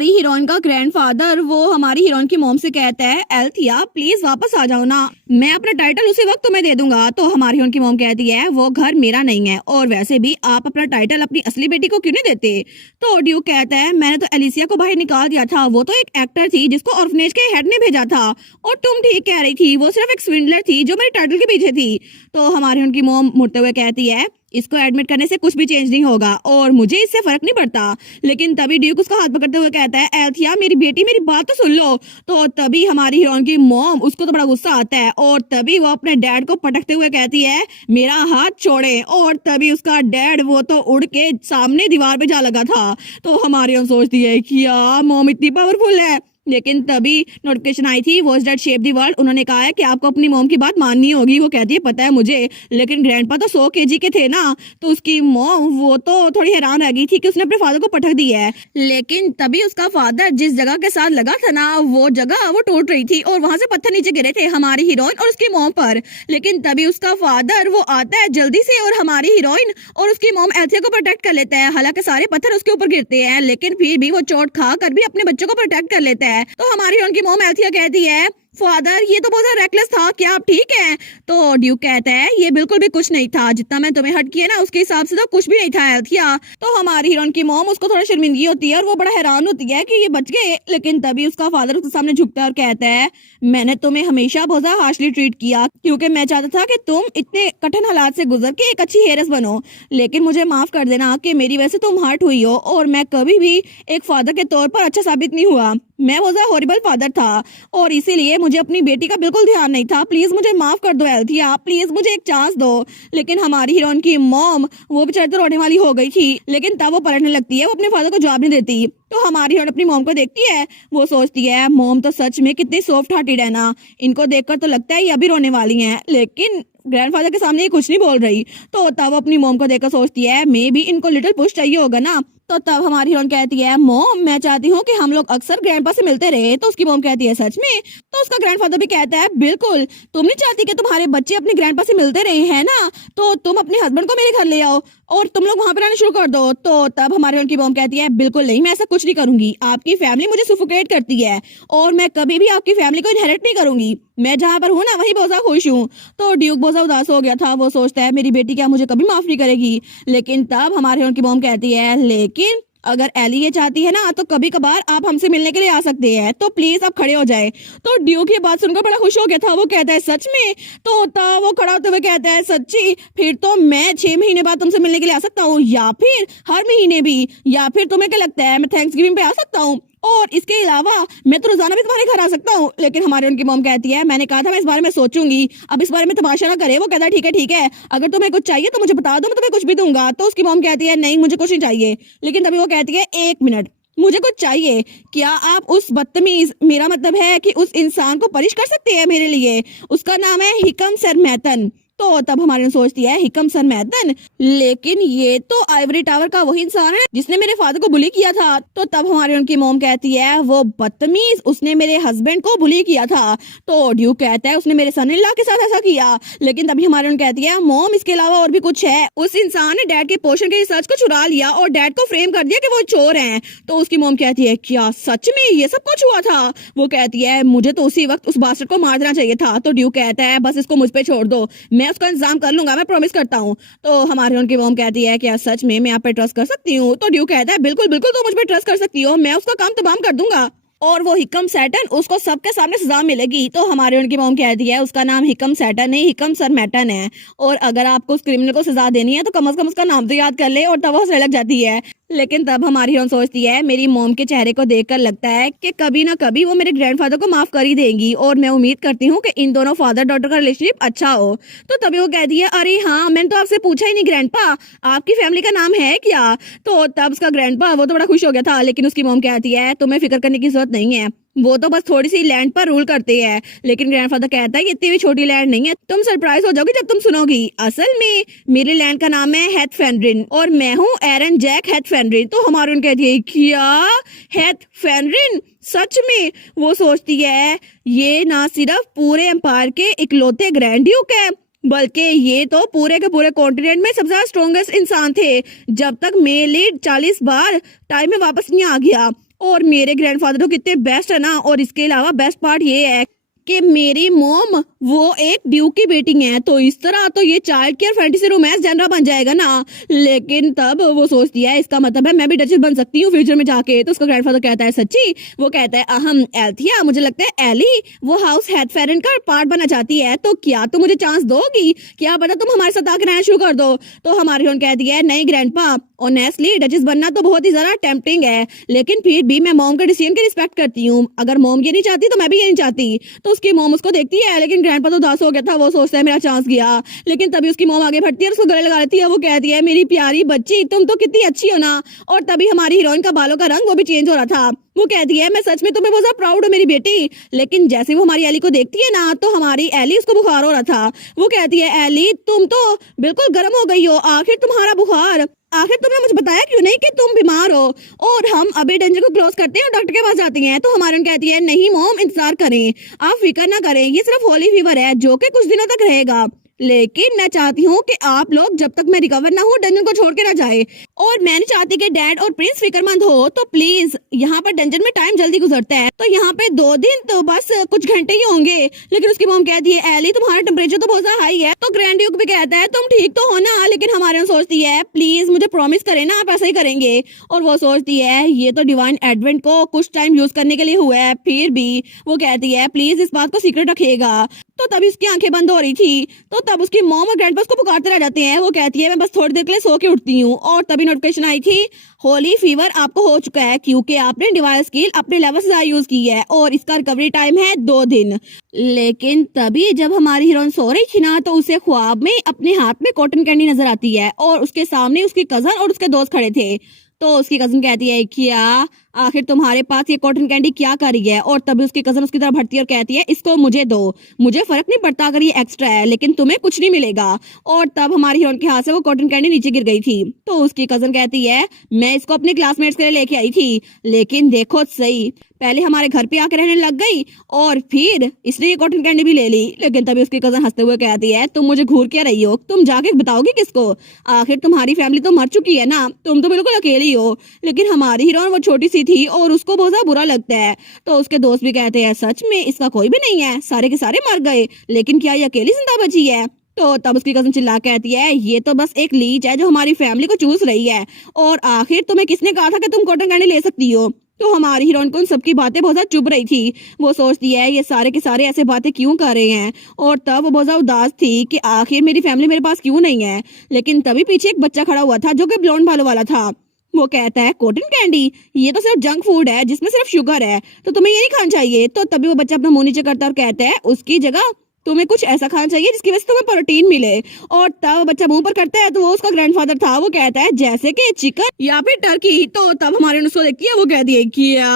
हमारी हीरोइन का ग्रैंडफादर वो हमारी हीरोइन की मॉम से कहता है, एल्थिया प्लीज वापस आ जाओ ना, मैं अपना टाइटल उसी वक्त तुम्हें दे दूंगा। तो हमारी हीरोइन की मॉम कहती है, वो घर मेरा नहीं है और वैसे भी आप अपना टाइटल अपनी असली बेटी को क्यों नहीं देते। तो ड्यूक कहता है, मैंने तो एलिसिया को बाहर निकाल दिया था, वो तो एक एक्टर थी जिसको ऑर्फनेज के हेड ने भेजा था, और तुम ठीक कह रही थी, वो सिर्फ एक स्विंडलर थी जो मेरे टाइटल के पीछे थी। तो हमारी उनकी मॉम मुड़ते हुए कहती है, इसको एडमिट करने से कुछ भी चेंज नहीं होगा और मुझे इससे फर्क नहीं पड़ता। लेकिन तभी ड्यूक उसका हाथ पकड़ते हुए कहता है, एल्थिया मेरी बेटी मेरी बात तो सुन लो। तो तभी हमारी हीरोइन की मॉम उसको तो बड़ा गुस्सा आता है और तभी वो अपने डैड को पटकते हुए कहती है, मेरा हाथ छोड़े। और तभी उसका डैड वो तो उड़ के सामने दीवार पे जा लगा था। तो हमारी हीरोइन सोचती है कि यार मॉम इतनी पावरफुल है। लेकिन तभी नोटिफिकेशन आई थी, watch that shape the world. उन्होंने कहा है कि आपको अपनी मॉम की बात माननी होगी। वो कहती है, पता है मुझे, लेकिन ग्रैंडपा तो 100 केजी के थे ना। तो उसकी मॉम वो तो थोड़ी हैरान रह गई थी कि उसने अपने फादर को पटक दी है। लेकिन तभी उसका फादर जिस जगह के साथ लगा था ना, वो जगह वो टूट रही थी और वहां से पत्थर नीचे गिरे थे हमारी हीरोइन और उसकी मॉम पर। लेकिन तभी उसका फादर वो आता है जल्दी से और हमारी हीरोइन और उसकी मॉम एल्थिया को प्रोटेक्ट कर लेता है। हालांकि सारे पत्थर उसके ऊपर गिरते हैं, लेकिन फिर भी वो चोट खा कर भी अपने बच्चों को प्रोटेक्ट कर लेता है। तो हमारी उनकी मॉम एल्थिया कहती है, फादर ये तो बहुत ज्यादा रेकलेस था, क्या आप ठीक हैं? तो ड्यूक कहता है, ये बिल्कुल भी कुछ नहीं था, जितना मैं तुम्हें हर्ट किया ना उसके हिसाब से तो कुछ भी नहीं था एल्थिया। तो हमारी हीरोइन की मॉम उसको थोड़ा शर्मिंदगी होती है और वो बड़ा हैरान होती है कि ये बच गए। लेकिन तभी उसका फादर उसके सामने झुकता है और कहता है, मैंने तुम्हें हमेशा बहुत ज्यादा हार्शली ट्रीट किया क्योंकि मैं चाहता था कि तुम इतने कठिन हालात से गुजर के एक अच्छी हेरस बनो। लेकिन मुझे माफ कर देना कि मेरी वजह से तुम हर्ट हुई हो और मैं कभी भी एक फादर के तौर पर अच्छा साबित नहीं हुआ। मैं बहुत ज्यादा हॉरिबल फादर था और इसीलिए मुझे अपनी बेटी का बिल्कुल ध्यान नहीं था। प्लीज मुझे माफ कर दो एल्थिया, प्लीज मुझे एक चांस दो। लेकिन हमारी हीरोइन की मॉम वो बेचारी तो रोने वाली हो गई थी, लेकिन तब वो पलटने लगती है, वो अपने फादर को जवाब नहीं देती। तो हमारी हीरोइन अपनी मॉम को देखती है, वो सोचती है मॉम तो सच में कितनी सॉफ्ट हार्टेड है ना, इनको देखकर तो लगता है ये अभी रोने वाली हैं, लेकिन ग्रैंडफादर के सामने ये कुछ नहीं बोल रही। तो तब अपनी मॉम को देखकर सोचती है, मे बी इनको लिटिल पुश चाहिए होगा ना। तो तब हमारी हीरोइन कहती है, मॉम मैं चाहती हूँ कि हम लोग अक्सर ग्रैंडपा से मिलते रहे। तो उसकी मॉम कहती है, सच में? तो उसका ग्रैंडफादर भी कहता है, बिल्कुल, तुम नहीं चाहती कि तुम्हारे बच्चे अपने ग्रैंडपा से मिलते रहे हैं ना, तो तुम अपने हस्बैंड को मेरे घर ले आओ और तुम लोग वहां पर रहना शुरू कर दो। तो तब हमारी उनकी मॉम कहती है, बिल्कुल नहीं, मैं ऐसा कुछ नहीं करूंगी, आपकी फैमिली मुझे सुफोकेट करती है और मैं कभी भी आपकी फैमिली को इनहेरिट नहीं करूंगी। मैं जहाँ पर हूँ ना वहीं बहुत ज्यादा खुश हूँ। तो ड्यूक बहुत ज्यादा उदास हो गया था, वो सोचता है मेरी बेटी क्या मुझे कभी माफ नहीं करेगी। लेकिन तब हमारी उनकी मॉम कहती है, लेकिन अगर एली ये चाहती है ना तो कभी कभार आप हमसे मिलने के लिए आ सकते हैं, तो प्लीज आप खड़े हो जाए। तो ड्यूक ये बात सुनकर बड़ा खुश हो गया था, वो कहता है, सच में? तो तब वो खड़ा होते हुए कहता है, सच्ची? फिर तो मैं 6 महीने बाद तुमसे मिलने के लिए आ सकता हूँ, या फिर हर महीने भी, या फिर तुम्हें क्या लगता है मैं थैंक्सगिविंग पे आ सकता हूँ, और इसके अलावा मैं तो रोजाना भी तुम्हारे घर आ सकता हूँ। लेकिन हमारी उनकी मॉम कहती है, मैंने कहा था मैं इस बारे में सोचूंगी, अब इस बारे में तमाशा ना करे। वो कहता है, ठीक है ठीक है, अगर तुम्हें कुछ चाहिए तो मुझे बता दो, मैं तुम्हें कुछ भी दूंगा। तो उसकी मॉम कहती है, नहीं मुझे कुछ नहीं चाहिए। लेकिन तभी वो कहती है, 1 मिनट, मुझे कुछ चाहिए। क्या आप उस बदतमीज, मेरा मतलब है कि उस इंसान को पनिश कर सकते हैं मेरे लिए? उसका नाम है हिकम सर मैतन। तो तब हमारी सोचती है, हिकम सर मैतन, लेकिन ये तो आइवरी टावर का वही इंसान है जिसने मेरे फादर को बुली किया था। तो तब हमारी उनकी मॉम कहती है, वो बदतमीज, उसने मेरे हस्बैंड को बुली किया था। तो ड्यूक कहता है, उसने मेरे सन इन लॉ के साथ ऐसा किया। लेकिन तभी हमारी उन कहती है, मॉम इसके अलावा और भी कुछ है, उस इंसान ने डैड के पोर्शन के रिसर्च को चुरा लिया और डैड को फ्रेम कर दिया कि वो चोर हैं। तो उसकी मॉम कहती है, क्या सच में ये सब कुछ हुआ था? वो कहती है, मुझे तो उसी वक्त उस बास्टर्ड को मार देना चाहिए था। तो ड्यूक कहता है, बस इसको मुझ पे छोड़ दो, मैं उसका इंतजाम कर लूंगा, मैं प्रॉमिस करता हूँ। तो हमारी उनकी मॉम कहती है, क्या सच में मैं आप पे ट्रस्ट कर सकती हूँ? तो ड्यूक कहता है, बिल्कुल बिल्कुल, तो मुझ पे ट्रस्ट कर सकती हो, मैं उसका काम तमाम कर दूंगा और वो हिकम सैटन, उसको सबके सामने सजा मिलेगी। तो हमारे उनकी मॉम कहती है, उसका नाम हिकम सैटन नहीं, हिकम सर मैटन है, और अगर आपको उस क्रिमिनल को सजा देनी है तो कम से कम उसका नाम तो याद कर ले। और तब वो हंसने लग जाती है। लेकिन तब हमारी हीरोइन सोचती है, मेरी मॉम के चेहरे को देखकर लगता है कि कभी ना कभी वो मेरे ग्रैंडफादर को माफ कर ही देंगी और मैं उम्मीद करती हूँ कि इन दोनों फादर डॉटर का रिलेशनशिप अच्छा हो। तो तभी वो कहती है, अरे हाँ, मैंने तो आपसे पूछा ही नहीं ग्रैंडपा, आपकी फैमिली का नाम है क्या? तो तब उसका ग्रैंडपा वो तो बड़ा खुश हो गया था। लेकिन उसकी मॉम कहती है, तुम्हें फिक्र करने की जरूरत नहीं है, वो तो बस थोड़ी सी लैंड पर रूल करते हैं। लेकिन ग्रैंडफादर कहता है, इतनी भी छोटी लैंड नहीं है, तुम सरप्राइज हो जाओगी जब तुम सुनोगी। असल में मेरी लैंड का नाम है हेथ फेनरिन और मैं हूँ एरन जैक हेथ फेनरिन। तो हमारी उन कहती है, क्या हेथ फेनरिन? सच में? वो सोचती है, ये ना सिर्फ पूरे एम्पायर के इकलौते ग्रैंड ड्यूक है, बल्कि ये तो पूरे के पूरे कॉन्टिनेंट में सबसे ज्यादा स्ट्रॉन्गेस्ट इंसान थे, जब तक मेलिड 40 बार टाइम में वापस नहीं आ गया। और मेरे ग्रैंडफादर तो कितने बेस्ट है ना। और इसके अलावा बेस्ट पार्ट ये है कि मेरी मोम वो एक ड्यूक की बेटी है, तो इस तरह तो ये child care fantasy romance genre बन जाएगा ना। लेकिन तब वो सोचती है इसका मतलब है मैं भी डचेस बन सकती हूँ फ्यूचर में जाके। तो उसका ग्रैंडफादर कहता है सच्ची? वो कहता है अहम एल्थिया, मुझे लगता है एली वो हाउस हेड फेरन का पार्ट बनना चाहती है, तो क्या तुम मुझे चांस दोगी? क्या पता तुम हमारे साथ आकर रहना शुरू कर दो। तो हमारी हीरोइन कहती है नहीं ग्रैंडपा, ऑनेस्टली डचेस बनना तो बहुत ही ज्यादा टेम्पटिंग है, लेकिन फिर भी मैं मॉम के डिसीजन की रिस्पेक्ट करती हूँ। अगर मॉम ये नहीं चाहती तो मैं भी ये नहीं चाहती। तो उसकी मॉम उसको देखती है, लेकिन ग्रैंडपा तो उदास हो गया था। वो सोचता है मेरा चांस गया। लेकिन तभी उसकी मॉम आगे बढ़ती है और उसको गले लगा लेती है। वो कहती है मेरी प्यारी बच्ची तुम तो कितनी अच्छी हो ना। और तभी हमारी हीरोइन का बालों का रंग वो भी चेंज हो रहा था। वो कहती है मैं सच में तुम्हें बहुत ज्यादा प्राउड हूँ मेरी बेटी। लेकिन जैसे वो हमारी एली को देखती है ना, तो हमारी एली उसको बुखार हो रहा था। वो कहती है एली तुम तो बिल्कुल गर्म हो गई हो, आखिर तुम्हारा बुखार, आखिर तुमने मुझे बताया क्यों नहीं कि तुम बीमार हो? और हम अभी डेंजर को क्लोज करते हैं और डॉक्टर के पास जाती हैं। तो हमारी कहती है नहीं मॉम इंतजार करें, आप फिक्र ना करें, ये सिर्फ होली फीवर है जो कि कुछ दिनों तक रहेगा। लेकिन मैं चाहती हूँ कि आप लोग जब तक मैं रिकवर ना हूँ डंजन को छोड़ के ना जाए। और मैं नहीं चाहती कि डैड और प्रिंस फिक्रमंद हो। तो प्लीज, यहाँ पर डंजन में टाइम जल्दी गुजरता है, तो यहाँ पे 2 दिन तो बस कुछ घंटे ही होंगे। लेकिन उसकी मॉम कहती है एली तुम्हारा टेम्परेचर तो बहुत ज्यादा हाई है। तो ग्रैंड ड्यूक भी कहता है तुम ठीक तो हो ना। लेकिन हमारे सोचती है प्लीज मुझे प्रॉमिस करें ना आप ऐसा ही करेंगे। और वो सोचती है ये तो डिवाइन एडवेंट को कुछ टाइम यूज करने के लिए हुआ है, फिर भी वो कहती है प्लीज इस बात को सीक्रेट रखिएगा। तो तभी उसकी आंखें बंद हो रही थी। तो तब उसकी मॉम और ग्रैंडपा उसको पुकारते रह जाते हैं। वो कहती है मैं बस थोड़ी देर के लिए सो के उठती हूँ। और तभी नोटिफिकेशन आई थी होली फीवर आपको हो चुका है क्योंकि आपने डिवाइस स्किल अपने लेवल से ज्यादा यूज की है और इसका रिकवरी टाइम है 2 दिन। लेकिन तभी जब हमारी हीरोइन सो रही थी ना, तो उसे ख्वाब में अपने हाथ में कॉटन कैंडी नजर आती है और उसके सामने उसकी कजन और उसके दोस्त खड़े थे। तो उसकी कजन कहती है क्या आखिर तुम्हारे पास ये कॉटन कैंडी क्या कर रही है? और तभी उसकी कजन उसकी तरफ बढ़ती है और कहती है इसको मुझे दो, मुझे फर्क नहीं पड़ता अगर ये एक्स्ट्रा है, लेकिन तुम्हें कुछ नहीं मिलेगा। और तब हमारी हीरोइन के हाथ से वो कॉटन कैंडी नीचे गिर गई थी। तो उसकी कजन कहती है मैं इसको अपने क्लासमेट्स के लिए लेके आई थी, लेकिन देखो सही पहले हमारे घर पे आकर रहने लग गई और फिर इसने ये कॉटन कैंडी भी ले ली। लेकिन तभी उसकी कजन हंसते हुए कहती है तुम मुझे घूर क्या रही हो? तुम जाके बताओगी किसको? आखिर तुम्हारी फैमिली तो मर चुकी है ना, तुम तो बिल्कुल अकेली हो। लेकिन हमारी हीरोइन वो छोटी सी थी और उसको बहुत ज्यादा बुरा लगता है। तो उसके दोस्त भी कहते हैं सच में इसका कोई भी नहीं है, सारे के सारे मर गए, लेकिन क्या ये अकेली जिंदा बची है? तो तब उसकी कजन चिल्ला कहती है ये तो बस एक लीच है जो हमारी फैमिली को चूस रही है। और आखिर तुम्हें किसने कहा था कि तुम कॉटन कैंडी ले सकती हो? तो हमारी हीरोइन को उन सबकी बातें बहुत ज्यादा चुभ रही थी। वो सोचती है ये सारे के सारे ऐसे बातें क्यों कर रहे हैं। और तब वो बहुत ज्यादा उदास थी कि आखिर मेरी फैमिली मेरे पास क्यों नहीं है। लेकिन तभी पीछे एक बच्चा खड़ा हुआ था जो कि ब्लॉन्ड बालों वाला था। वो कहता है कॉटन कैंडी ये तो सिर्फ जंक फूड है जिसमें सिर्फ शुगर है, तो तुम्हें ये नहीं खाना चाहिए। तो तभी वो बच्चा अपना मुंह नीचे करता है और कहता है उसकी जगह तुम्हें कुछ ऐसा खाना चाहिए जिसकी वजह से तुम्हें प्रोटीन मिले। और तब बच्चा मुंह पर करता है तो वो उसका ग्रैंडफादर था। वो कहता है जैसे कि चिकन या फिर टर्की। तो तब हमारे उसको देखती है, वो कहती है क्या?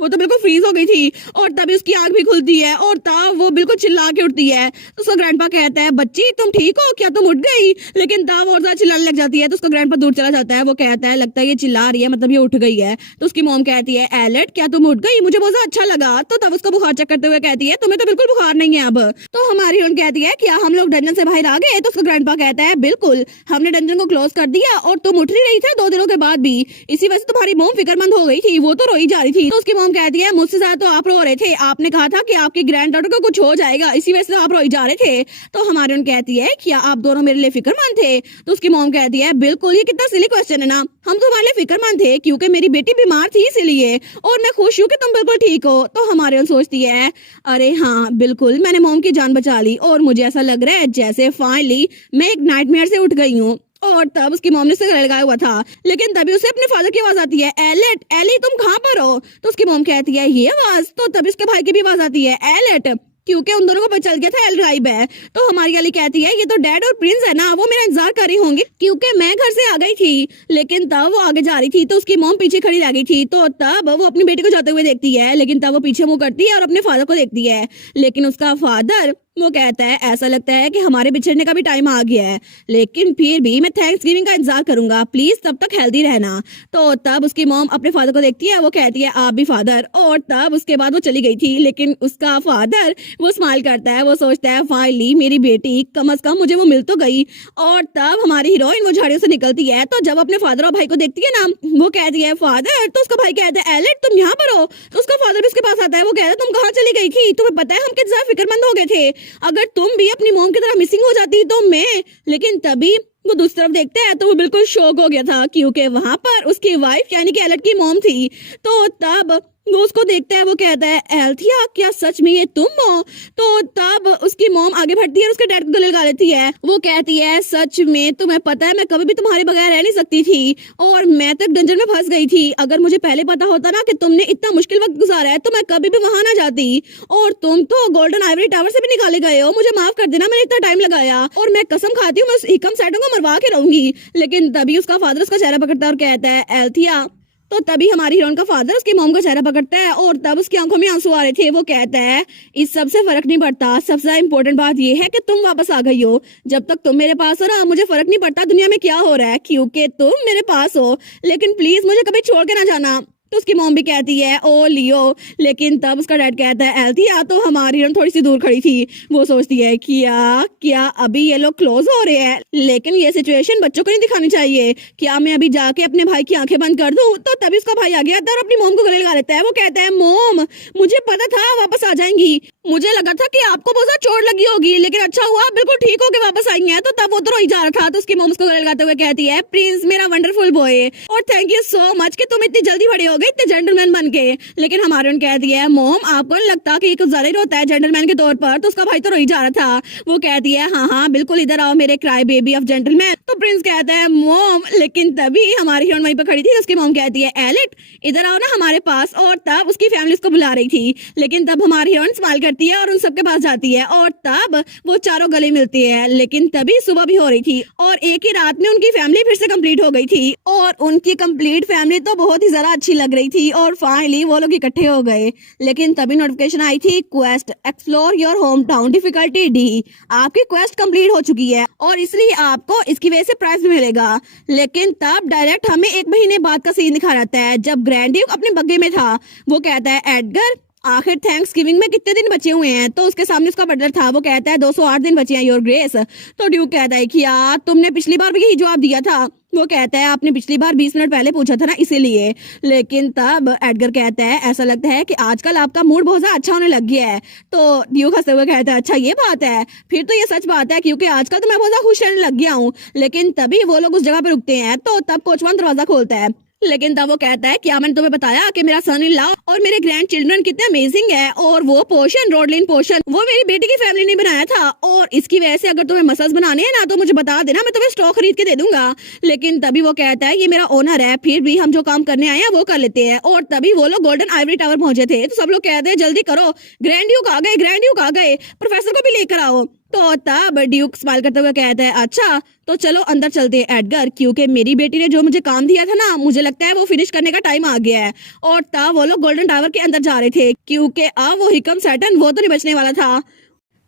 वो तो बिल्कुल फ्रीज हो गई थी। और तभी उसकी आंख भी खुलती है और तब वो बिल्कुल चिल्ला के उठती है। तो उसका ग्रैंडपा कहता है बच्ची तुम ठीक हो क्या, तुम उठ गई? लेकिन तब और ज्यादा चिल्लाने लग जाती है। तो उसका ग्रैंडपा दूर चला जाता है। वो कहता है लगता है ये चिल्ला रही है मतलब ये उठ गई है। तो उसकी मॉम कहती है एलेट क्या तुम उठ गई? मुझे बहुत अच्छा लगा। तो तब उसका बुखार चेक करते हुए कहती है तुम्हें तो बिल्कुल बुखार नहीं है अब। तो हमारी हीरोइन कहती है क्या हम लोग डंजन से बाहर आ गए? तो उसका ग्रैंडपा कहता है बिल्कुल, हमने डंजन को क्लोज कर दिया और तुम उठ नहीं रही थे 2 दिनों के बाद भी, इसी वजह से तुम्हारी मॉम फिक्रमंद हो गई थी, वो तो रोई जा रही थी। तो उसकी मॉम कहती है मुझसे ज्यादा तो आप रो रहे थे, आपने कहा था कि आपकी ग्रैंड डॉटर को कुछ हो जाएगा इसी वजह से आप रोई जा रहे थे। तो हमारी उन कहती है क्या आप दोनों मेरे लिए फिक्रमंद थे? तो उसकी मॉम कहती है बिल्कुल, ये कितना सिली क्वेश्चन है ना, हम तुम्हारे लिए फिक्रमंद थे क्योंकि मेरी बेटी बीमार थी इसलिए, और मैं खुश हूँ कि तुम बिल्कुल ठीक हो। तो हमारे उन सोचती है अरे हाँ बिल्कुल, मैंने मॉम की जान बचा ली और मुझे ऐसा लग रहा है जैसे फाइनली मैं एक नाइटमेयर से उठ गई हूँ। और तब उसकी मॉम ने उसे गले लगाया हुआ था। लेकिन तभी उसे अपने फादर की आवाज आती है एलेट, एली तुम कहाँ पर हो? तो उसकी मॉम कहती है ये आवाज। तो तभी उसके भाई की भी आवाज आती है एलेट, क्योंकि उन दोनों को पता चल गया था एल गायब है। तो हमारी अली कहती है ये तो डैड और प्रिंस है ना, वो मेरा इंतजार कर रही होंगी क्योंकि मैं घर से आ गई थी। लेकिन तब वो आगे जा रही थी तो उसकी मॉम पीछे खड़ी रह गई थी। तो तब वो अपनी बेटी को जाते हुए देखती है, लेकिन तब वो पीछे मुंह करती है और अपने फादर को देखती है। लेकिन उसका फादर वो कहता है ऐसा लगता है कि हमारे बिछड़ने का भी टाइम आ गया है, लेकिन फिर भी मैं थैंक्स गिविंग का इंतजार करूंगा, प्लीज तब तक हेल्दी रहना। तो तब उसकी मॉम अपने फादर को देखती है, वो कहती है आप भी फादर। और तब उसके बाद वो चली गई थी, लेकिन उसका फादर वो स्माइल करता है, वो सोचता है फाइनली मेरी बेटी कम से कम मुझे वो मिल तो गई। और तब हमारी हीरोइन वो झाड़ियों से निकलती है, तो जब अपने फादर और भाई को देखती है ना, वो कहती है फादर। तो उसका भाई कहता है एलेट तुम यहाँ पर हो। तो उसका फादर भी उसके पास आता है, वो कहता है तुम कहाँ चली गई थी, तुम्हें पता है हम कितने ज्यादा फिक्रमंद हो गए थे, अगर तुम भी अपनी मॉम की तरह मिसिंग हो जाती तो मैं। लेकिन तभी वो दूसरी तरफ देखते हैं तो वो बिल्कुल शॉक हो गया था, क्योंकि वहां पर उसकी वाइफ यानी कि एलेट की मॉम थी। तो तब वो उसको देखता है, वो कहता है एल्थिया क्या सच में ये तुम हो। तो तब उसकी मॉम आगे बढ़ती है और उसके डैड को गले लगा लेती है, वो कहती है सच में तुम्हें पता है मैं कभी भी तुम्हारे बगैर रह नहीं सकती थी, और मैं तक डंजन में फंस गई थी। अगर मुझे पहले पता होता ना कि तुमने इतना मुश्किल वक्त गुजारा है, तो मैं कभी भी वहां ना जाती। और तुम तो गोल्डन आइवरी टावर से भी निकाले गए हो, मुझे माफ कर देना मैंने इतना टाइम लगाया, और मैं कसम खाती हूँ मैं उस हिकम सैटों को मरवा के रहूंगी। लेकिन तभी उसका फादर उसका चेहरा पकड़ता है और कहता है एल्थिया। तो तभी हमारी हीरोइन का फादर उसकी मॉम का चेहरा पकड़ता है, और तब उसकी आंखों में आंसू आ रहे थे। वो कहता है इस सब से फर्क नहीं पड़ता, सबसे ज्यादा इम्पोर्टेंट बात ये है कि तुम वापस आ गई हो। जब तक तुम मेरे पास हो ना, मुझे फर्क नहीं पड़ता दुनिया में क्या हो रहा है, क्योंकि तुम मेरे पास हो। लेकिन प्लीज मुझे कभी छोड़ के ना जाना। तो उसकी मॉम भी कहती है ओ लियो। लेकिन तब उसका डैड कहता है एल्थिया। तो हमारी हीरोइन थोड़ी सी दूर खड़ी थी, वो सोचती है क्या क्या अभी ये लोग क्लोज हो रहे हैं, लेकिन ये सिचुएशन बच्चों को नहीं दिखानी चाहिए। क्या मैं अभी जाके अपने भाई की आंखें बंद कर दूं? तो तभी उसका भाई आ गया और अपनी मॉम को गले लगा लेता है, वो कहता है मॉम मुझे पता था वापस आ जाएंगी, मुझे लगा था कि आपको बहुत ज्यादा चोट लगी होगी, लेकिन अच्छा हुआ आप बिल्कुल ठीक होके वापस आई हैं। तो तब वो तो रोई जा रहा था, तो उसकी मॉम उसको गले लगाते हुए कहती है प्रिंस मेरा वंडरफुल बॉय, और थैंक यू सो मच कि तुम इतनी जल्दी बड़े हो गए इतने जेंटलमैन बन के। लेकिन हमारे उन कहती है मॉम आपको नहीं लगता कि कुछ ज्यादा ही होता है जेंटलमैन के तौर पर? तो उसका भाई तो रोई जा रहा था, वो कहती है हाँ हाँ बिल्कुल इधर आओ मेरे क्राई बेबी ऑफ जेंटलमैन। तो प्रिंस कहता है मॉम। लेकिन तभी हमारी हीरोइन वहीं पर खड़ी थी, उसकी मॉम कहती है एलेट इधर आओ ना हमारे पास। और तब उसकी फैमिली उसको बुला रही थी, लेकिन तब हमारी हीरोइन स्माइल करती है और उन सबके पास जाती है, और तब वो चारों गले मिलती है। लेकिन तभी सुबह भी हो रही थी, और एक ही रात में उनकी फैमिली फिर से कंप्लीट हो गई थी, और उनकी कंप्लीट फैमिली तो बहुत ही ज्यादा अच्छी लग रही थी, और फाइनली वो लोग इकट्ठे हो गए। लेकिन तभी नोटिफिकेशन आई थी quest explore your home town difficulty D, आपकी क्वेस्ट कंप्लीट हो चुकी है और इसलिए आपको इसकी वजह से प्राइज भी मिलेगा। लेकिन तब डायरेक्ट हमें 1 महीने बाद का सीन दिखा रहता है, जब ग्रैंड ड्यूक अपने बग्गे में था। वो कहता है एडगर आखिर थैंक्स गिविंग में कितने दिन बचे हुए हैं? तो उसके सामने उसका बटलर था, वो कहता है 208 दिन बचे हैं योर ग्रेस। तो ड्यूक कहता है कि यार तुमने पिछली बार भी यही जवाब दिया था। वो कहता है आपने पिछली बार 20 मिनट पहले पूछा था ना इसीलिए। लेकिन तब एडगर कहता है ऐसा लगता है कि आजकल आपका मूड बहुत ज्यादा अच्छा होने लग गया है। तो ड्यूक हंसते हुए कहता है अच्छा ये बात है, फिर तो ये सच बात है, क्योंकि आजकल तो मैं बहुत ज्यादा खुश रहने लग गया हूँ। लेकिन तभी वो लोग उस जगह पे रुकते हैं, तो तब कोचवान दरवाजा खोलता है। लेकिन तब वो कहता है क्या मैंने तुम्हें बताया कि मेरा सन इन लॉ और मेरे ग्रैंड चिल्ड्रन कितने अमेजिंग है, और वो पोशन रोडलिन पोशन वो मेरी बेटी की फैमिली ने बनाया था, और इसकी वजह से अगर तुम्हें मसल्स बनाने हैं ना तो मुझे बता देना, मैं तुम्हें स्टॉक खरीद के दे दूंगा। लेकिन तभी वो कहता है ये मेरा ओनर है, फिर भी हम जो काम करने आए हैं वो कर लेते हैं। और तभी वो लोग गोल्डन आइवरी टावर पहुंचे थे, तो सब लोग कहते हैं जल्दी करो ग्रैंड ड्यूक आ गए, ग्रैंड ड्यूक आ गए, प्रोफेसर को भी लेकर आओ। तो तब ड्यूक स्माइल करते हुए कहता है अच्छा तो चलो अंदर चलते हैं एडगर, क्योंकि मेरी बेटी ने जो मुझे काम दिया था ना मुझे लगता है वो फिनिश करने का टाइम आ गया है। और तब वो लोग गोल्डन टावर के अंदर जा रहे थे, क्योंकि अब वो हिकम सैटन वो तो नहीं बचने वाला था।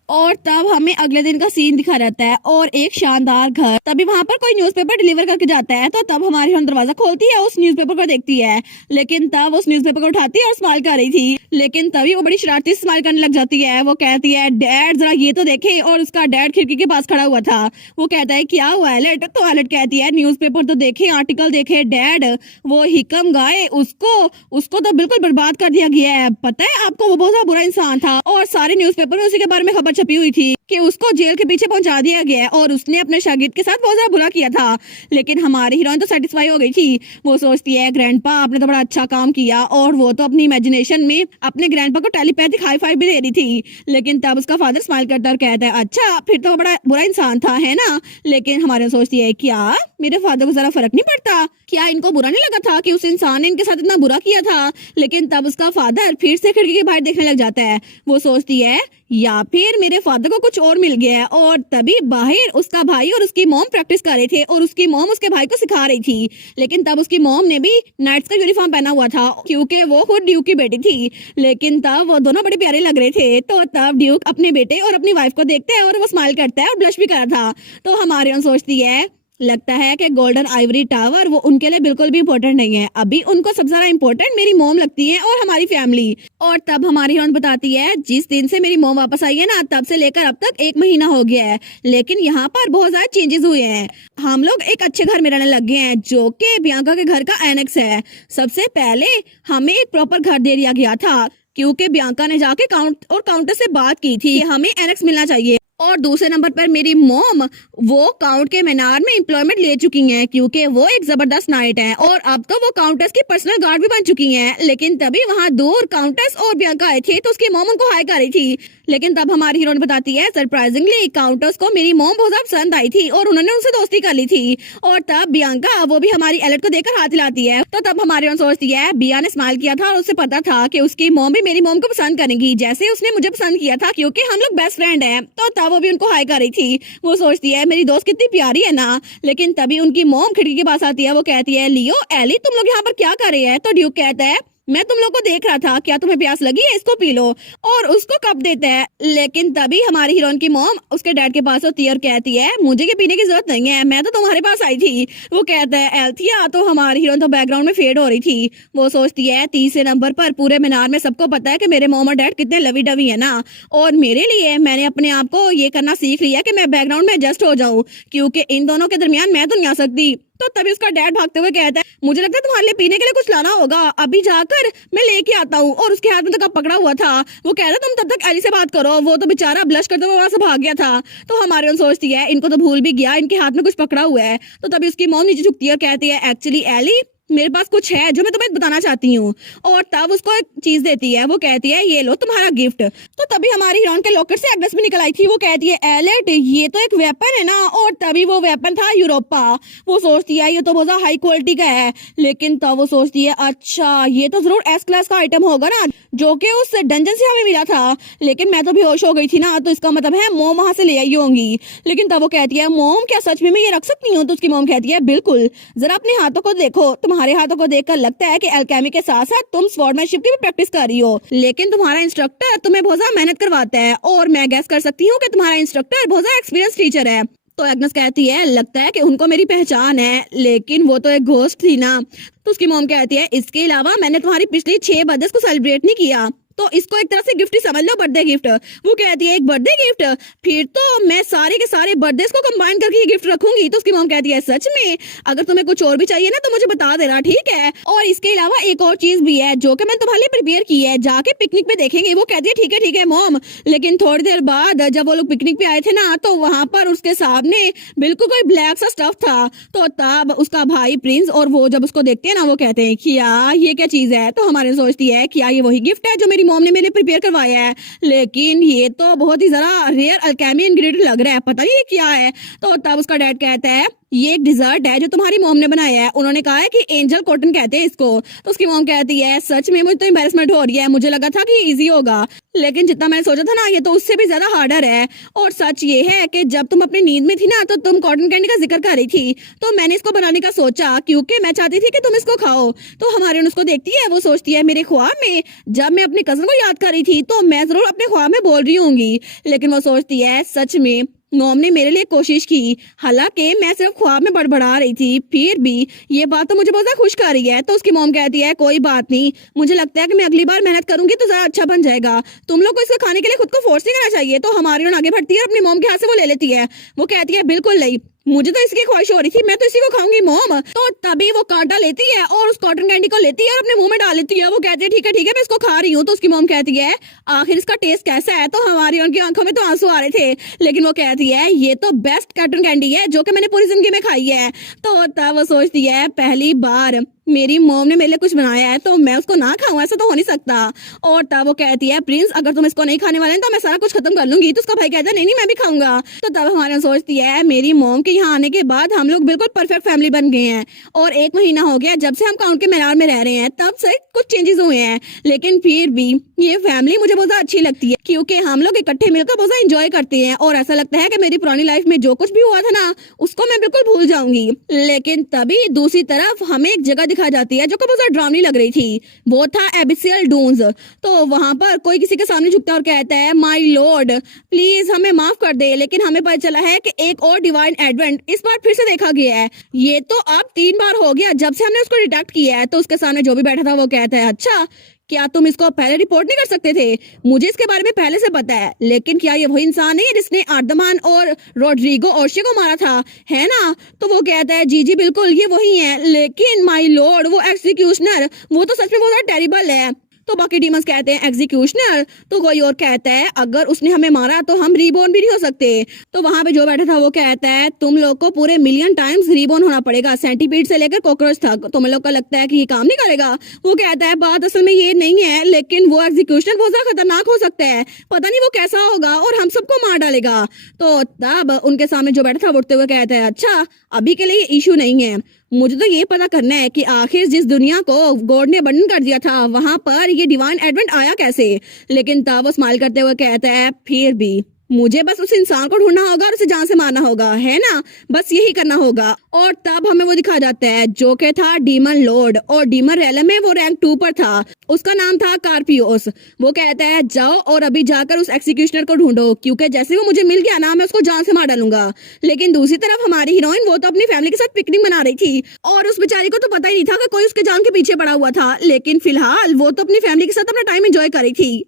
और तब हमें अगले दिन का सीन दिखा रहता है, और एक शानदार घर। तभी वहां पर कोई न्यूज़पेपर डिलीवर करके जाता है, तो तब हमारी हीरोइन दरवाजा खोलती है, उस न्यूज़पेपर को देखती है। लेकिन तब उस न्यूज़पेपर को उठाती है और स्माइल कर रही थी, लेकिन तभी वो बड़ी शरारती स्माइल करने लग जाती है। वो कहती है डैड जरा ये तो देखे, और उसका डैड खिड़की के पास खड़ा हुआ था। वो कहता है क्या हुआ एलेट? तो एलेट कहती है न्यूज़पेपर तो देखे, आर्टिकल देखे डैड, वो हिकम गाय उसको तो बिल्कुल बर्बाद कर दिया गया है। पता है आपको वो बहुत ज्यादा बुरा इंसान था, और सारे न्यूज़पेपर में उसी के बारे में खबर छपी हुई थी कि उसको जेल के पीछे पहुंचा दिया गया है, और उसने अपने शागिर्द के साथ बहुत ज्यादा बुरा किया था। लेकिन हमारी हीरोइन तो सेटिस्फाई हो गई थी, वो सोचती है ग्रैंडपा आपने तो बड़ा अच्छा काम किया, और वो तो अपनी इमेजिनेशन में अपने ग्रैंडपा को टेलीपैथिक हाई फाइव भी दे रही थी। लेकिन तब उसका फादर स्माइल करता और कहता है अच्छा फिर तो वो बड़ा बुरा इंसान था है ना। लेकिन हमारे सोचती है क्या मेरे फादर को जरा फर्क नहीं पड़ता, क्या इनको बुरा नहीं लगा था कि उस इंसान ने इनके साथ इतना बुरा किया था? लेकिन तब उसका फादर फिर से खिड़की के बाहर देखने लग जाता है, वो सोचती है या फिर मेरे फादर को कुछ और मिल गया है। और तभी बाहर उसका भाई और उसकी मॉम प्रैक्टिस कर रहे थे और उसकी मॉम उसके भाई को सिखा रही थी। लेकिन तब उसकी मॉम ने भी नाइट्स का यूनिफॉर्म पहना हुआ था क्योंकि वो खुद ड्यूक की बेटी थी। लेकिन तब वो दोनों बड़े प्यारे लग रहे थे। तो तब ड्यूक अपने बेटे और अपनी वाइफ को देखता है और वो स्माइल करता है और ब्लश भी कर रहा था। तो हमारे यहाँ सोचती है लगता है कि गोल्डन आइवरी टावर वो उनके लिए बिल्कुल भी इम्पोर्टेंट नहीं है। अभी उनको सबसे ज्यादा इम्पोर्टेंट मेरी मॉम लगती है और हमारी फैमिली। और तब हमारी हीरोइन बताती है जिस दिन से मेरी मॉम वापस आई है ना तब से लेकर अब तक 1 महीना हो गया है, लेकिन यहाँ पर बहुत ज्यादा चेंजेस हुए हैं। हम लोग एक अच्छे घर में रहने लग गए हैं जो कि बियांका के घर का एनेक्स है। सबसे पहले हमें एक प्रॉपर घर दे दिया गया था क्योंकि बियांका ने जाके काउंटर से बात की थी कि हमें एनेक्स मिलना चाहिए। और दूसरे नंबर पर मेरी मॉम वो काउंट के मीनार में एम्प्लॉयमेंट ले चुकी हैं क्योंकि वो एक जबरदस्त नाइट है और अब तो वो काउंटर्स की पर्सनल गार्ड भी बन चुकी हैं। लेकिन तभी वहाँ दूर काउंटर्स और बियांका आए थे तो उसकी मॉम उनको हाई कर रही थी। लेकिन तब हमारी हीरोइन बताती है सरप्राइजिंगली काउंटर्स को मेरी मॉम बहुत ज्यादा पसंद आई थी और उन्होंने उनसे दोस्ती कर ली थी। और तब बियांका वो भी हमारी एलेट को देखकर हाथ हिलाती है। तो तब हमारी हीरोइन सोचती है बिया ने स्माइल किया था और उसे पता था कि उसकी मॉम भी मेरी मॉम को पसंद करेंगी जैसे उसने मुझे पसंद किया था क्योंकि हम लोग बेस्ट फ्रेंड है। तो तब वो भी उनको हाई कर रही थी। वो सोचती है मेरी दोस्त कितनी प्यारी है ना। लेकिन तभी उनकी मॉम खिड़की के पास आती है। वो कहती है लियो एली तुम लोग यहाँ पर क्या कर रहे हैं। तो ड्यूक कहता है मैं तुम लोग को देख रहा था, क्या तुम्हें प्यास लगी है, इसको पी लो, और उसको कप देता है। लेकिन तभी हमारी हीरोइन की मॉम उसके डैड के पास होती है और कहती है मुझे ये पीने की जरूरत नहीं है, मैं तो तुम्हारे पास आई थी। वो कहता है एल्थिया। तो हमारी हीरोइन तो बैकग्राउंड में फेड हो रही थी। वो सोचती है तीसरे नंबर पर पूरे मीनार में सबको पता है कि मेरे मॉम और डैड कितने लवी डवी है ना, और मेरे लिए मैंने अपने आप को ये करना सीख लिया कि मैं बैकग्राउंड में एडजस्ट हो जाऊं क्योंकि इन दोनों के दरमियान मैं तो नहीं आ सकती। तो तभी उसका डैड भागते हुए कहता है मुझे लगता है तुम्हारे लिए पीने के लिए कुछ लाना होगा, अभी जाकर मैं लेके आता हूँ। और उसके हाथ में तो कप पकड़ा हुआ था। वो कह रहा तुम तब तक एली से बात करो, वो तो बेचारा ब्लश करते हुए वहां से भाग गया था। तो हमारे उन सोचती है इनको तो भूल भी गया, इनके हाथ में कुछ पकड़ा हुआ है। तो तभी उसकी मॉम नीचे झुकती है और कहती है एक्चुअली एली मेरे पास कुछ है जो मैं तुम्हें बताना चाहती हूँ। और तब उसको एक चीज देती है। वो कहती है ये लो तुम्हारा गिफ्ट। तो तभी हमारी हीरोइन के लॉकर से एग्नेस भी निकल आई थी। वो कहती है एलेट ये तो एक वेपन है ना। और तभी वो वेपन था यूरोपा। वो सोचती है ये तो बहुत हाई क्वालिटी का है। लेकिन तब वो सोचती है अच्छा ये तो जरूर एस क्लास का आइटम होगा ना जो कि उस डंजन से हमें मिला था। लेकिन मैं तो बेहोश हो गई थी ना, तो इसका मतलब है मोम वहां से ले आई होंगी। लेकिन तब वो कहती है मोम क्या सच में मैं ये रख सकती हूँ। तो उसकी मोम कहती है बिल्कुल, जरा अपने हाथों को देखो, तुम्हारे हाथों को देखकर लगता है कि अल्केमी के साथ साथ तुम स्वॉर्डमैनशिप की भी प्रैक्टिस कर रही हो। लेकिन तुम्हारा इंस्ट्रक्टर तुम्हें बहुत ज्यादा मेहनत करवाता है और मैं गैस कर सकती हूँ कि तुम्हारा इंस्ट्रक्टर बहुत ज्यादा एक्सपीरियंस टीचर है। तो एग्नेस कहती है लगता है कि उनको मेरी पहचान है, लेकिन वो तो एक घोस्ट थी ना। तो उसकी मॉम कहती है इसके अलावा मैंने तुम्हारी पिछली 6 बर्थडे को सेलिब्रेट नहीं किया, तो इसको एक तरह से गिफ्ट ही समझ लो, बर्थडे गिफ्ट। वो कहती है एक बर्थडे गिफ्ट, फिर तो मैं सारे के सारे बर्थडे को कंबाइन करके ये गिफ्ट रखूंगी। तो उसकी मॉम कहती है सच में, अगर तुम्हें कुछ और भी चाहिए ना तो मुझे बता देना ठीक है। और इसके अलावा एक और चीज भी है जो कि मैंने तुम्हारे लिए प्रिपेयर की है, जाके पिकनिक पे देखेंगे। वो कहती है ठीक है मॉम। लेकिन थोड़ी देर बाद जब वो लोग पिकनिक पे आए थे ना तो वहां पर उसके सामने बिल्कुल कोई ब्लैक सा स्टफ था। तो तब उसका भाई प्रिंस और वो जब उसको देखते हैं ना वो कहते हैं क्या ये क्या चीज है। तो हमारे सोचती है क्या ये वही गिफ्ट है जो मेरी मॉम ने मेरे प्रिपेयर करवाया है, लेकिन ये तो बहुत ही जरा रेयर अल्केमी इंग्रेडिएंट लग रहा है, पता नहीं ये क्या है। तो तब उसका डैड कहता है ये एक डिजर्ट है जो तुम्हारी मॉम ने बनाया है, उन्होंने कहा है कि एंजल कॉटन कहते हैं इसको। तो उसकी मॉम कहती है सच में मुझे तो एम्बैरेसमेंट हो रही है, मुझे लगा था कि इजी होगा, लेकिन जितना मैंने सोचा था ना ये तो उससे भी ज्यादा हार्डर है। और सच ये है कि जब तुम अपनी नींद में थी ना तो तुम कॉटन कैंडी का जिक्र कर रही थी, तो मैंने इसको बनाने का सोचा क्योंकि मैं चाहती थी कि तुम इसको खाओ। तो हमारी उसको देखती है। वो सोचती है मेरे ख्वाब में जब मैं अपने कजन को याद कर रही थी तो मैं जरूर अपने ख्वाब में बोल रही होंगी। लेकिन वो सोचती है सच में मॉम ने मेरे लिए कोशिश की, हालांकि मैं सिर्फ ख्वाब में बड़बड़ा रही थी, फिर भी ये बात तो मुझे बहुत ज्यादा खुश कर रही है। तो उसकी मॉम कहती है कोई बात नहीं, मुझे लगता है कि मैं अगली बार मेहनत करूंगी तो ज्यादा अच्छा बन जाएगा, तुम लोग को इसको खाने के लिए खुद को फोर्स नहीं करना चाहिए। तो हमारी आगे बढ़ती है और अपनी मॉम के हाथ से वो ले लेती है। वो कहती है बिल्कुल नहीं, मुझे तो इसकी ख्वाहिश हो रही थी, मैं तो इसी को खाऊंगी मॉम। तो तभी वो कांटा लेती है और उस कॉटन कैंडी को लेती है और अपने मुंह में डाल लेती है। वो कहती है ठीक है मैं इसको खा रही हूँ। तो उसकी मॉम कहती है आखिर इसका टेस्ट कैसा है। तो हमारी उनकी आंखों में तो आंसू आ रहे थे, लेकिन वो कहती है ये तो बेस्ट कॉटन कैंडी है जो कि मैंने पूरी जिंदगी में खाई है। तो तब वो सोचती है पहली बार मेरी मॉम ने मेरे लिए कुछ बनाया है तो मैं उसको ना खाऊं, ऐसा तो हो नहीं सकता। और तब वो कहती है प्रिंस अगर तुम इसको नहीं खाने वाले तो मैं सारा कुछ खत्म कर लूंगी। तो उसका भाई कहता है नहीं मैं भी खाऊंगा। तो तब हमारे सोचती है मेरी मॉम के यहाँ आने के बाद हम लोग बिल्कुल परफेक्ट फैमिली बन गए हैं, और 1 महीना हो गया जब से हम काउंट के मीनार में रह रहे हैं, तब से कुछ चेंजेस हुए हैं, लेकिन फिर भी ये फैमिली मुझे बहुत अच्छी लगती है। क्योंकि हम लोग इकट्ठे मिलकर बहुत एंजॉय करते हैं और ऐसा लगता है कि मेरी पुरानी लाइफ में जो कुछ भी हुआ था ना उसको मैं बिल्कुल भूल जाऊंगी। लेकिन तभी दूसरी तरफ हमें एक जगह दिखा जाती है जो कि बहुत डरावनी लग रही थी। वो था एबिसियल डून्स। तो वहां पर कोई किसी के सामने झुकता है और कहता है माई लॉर्ड प्लीज हमें माफ कर दे। लेकिन हमें पता चला है कि एक और डिवाइन एडवेंट इस बार फिर से देखा गया है। ये तो अब 3 बार हो गया जब से हमने उसको डिटेक्ट किया है। तो उसके सामने जो भी बैठा था वो कहता है अच्छा क्या तुम इसको पहले रिपोर्ट नहीं कर सकते थे? मुझे इसके बारे में पहले से पता है। लेकिन क्या ये वही इंसान नहीं है जिसने आर्दमान और रोड्रिगो ओशियो को मारा था, है ना? तो वो कहता है जी जी बिल्कुल ये वही है। लेकिन माय लॉर्ड वो एग्जीक्यूशनर वो तो सच में बहुत टेरिबल है। तो बाकी डीमंस कहते हैं एग्जीक्यूशनर। तो कोई और कहता है अगर उसने हमें मारा तो हम रीबोर्न भी नहीं हो सकते। तो वहां पे जो बैठा था वो कहता है तुम लोग को पूरे मिलियन टाइम्स रीबोर्न होना पड़ेगा, सेंटीपीड से लेकर कॉकरोच तक। तुम लोग का लगता है कि ये काम नहीं करेगा? वो कहता है बात असल में ये नहीं है, लेकिन वो एग्जीक्यूशनर बहुत ज्यादा खतरनाक हो सकता है। पता नहीं वो कैसा होगा और हम सबको मार डालेगा। तो तब उनके सामने जो बैठा था वो उठते हुए कहता है अच्छा अभी के लिए इशू नहीं है, मुझे तो ये पता करना है कि आखिर जिस दुनिया को गॉड ने बंधन कर दिया था वहां पर ये डिवाइन एडवेंट आया कैसे। लेकिन तब वो स्माइल करते हुए कहता है फिर भी मुझे बस उस इंसान को ढूंढना होगा और उसे जान से मारना होगा, है ना? बस यही करना होगा। और तब हमें वो दिखा जाता है जो कि था डीमन लॉर्ड और डीमन रेलम में वो रैंक 2 पर था। उसका नाम था कार्पियोस। वो कहता है जाओ और अभी जाकर उस एक्सिक्यूशनर को ढूंढो क्योंकि जैसे वो मुझे मिल गया ना मैं उसको जान से मार डालूंगा। लेकिन दूसरी तरफ हमारी हीरोइन वो तो अपनी फैमिली के साथ पिकनिक मना रही थी और उस बेचारी को तो पता ही नहीं था कि कोई उसके जान के पीछे पड़ा हुआ था। लेकिन फिलहाल वो तो अपनी फैमिली के साथ अपना टाइम एंजॉय कर रही थी।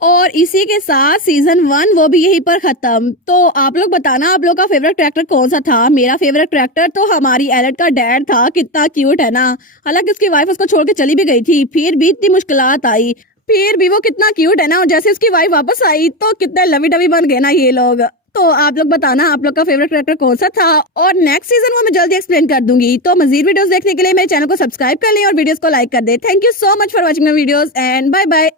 और इसी के साथ सीजन 1 वो भी यहीं पर खत्म। तो आप लोग बताना आप लोग का फेवरेट कैरेक्टर कौन सा था? मेरा फेवरेट कैरेक्टर तो हमारी एलेट का डैड था। कितना क्यूट है ना। हालांकि उसकी वाइफ उसको छोड़ के चली भी गई थी, फिर भी इतनी मुश्किलात आई, फिर भी वो कितना क्यूट है ना। और जैसे उसकी वाइफ वापस आई तो कितने लवी डवी बन गए ना ये लोग। तो आप लोग बताना आप लोग का फेवरेट कैरेक्टर कौन सा था और नेक्स्ट सीजन वो मैं जल्दी एक्सप्लेन कर दूंगी। तो मजीद वीडियोस देखने के लिए मेरे चैनल को सब्सक्राइब कर लें और वीडियोस को लाइक कर दें। Thank you so much for watching my videos and bye bye.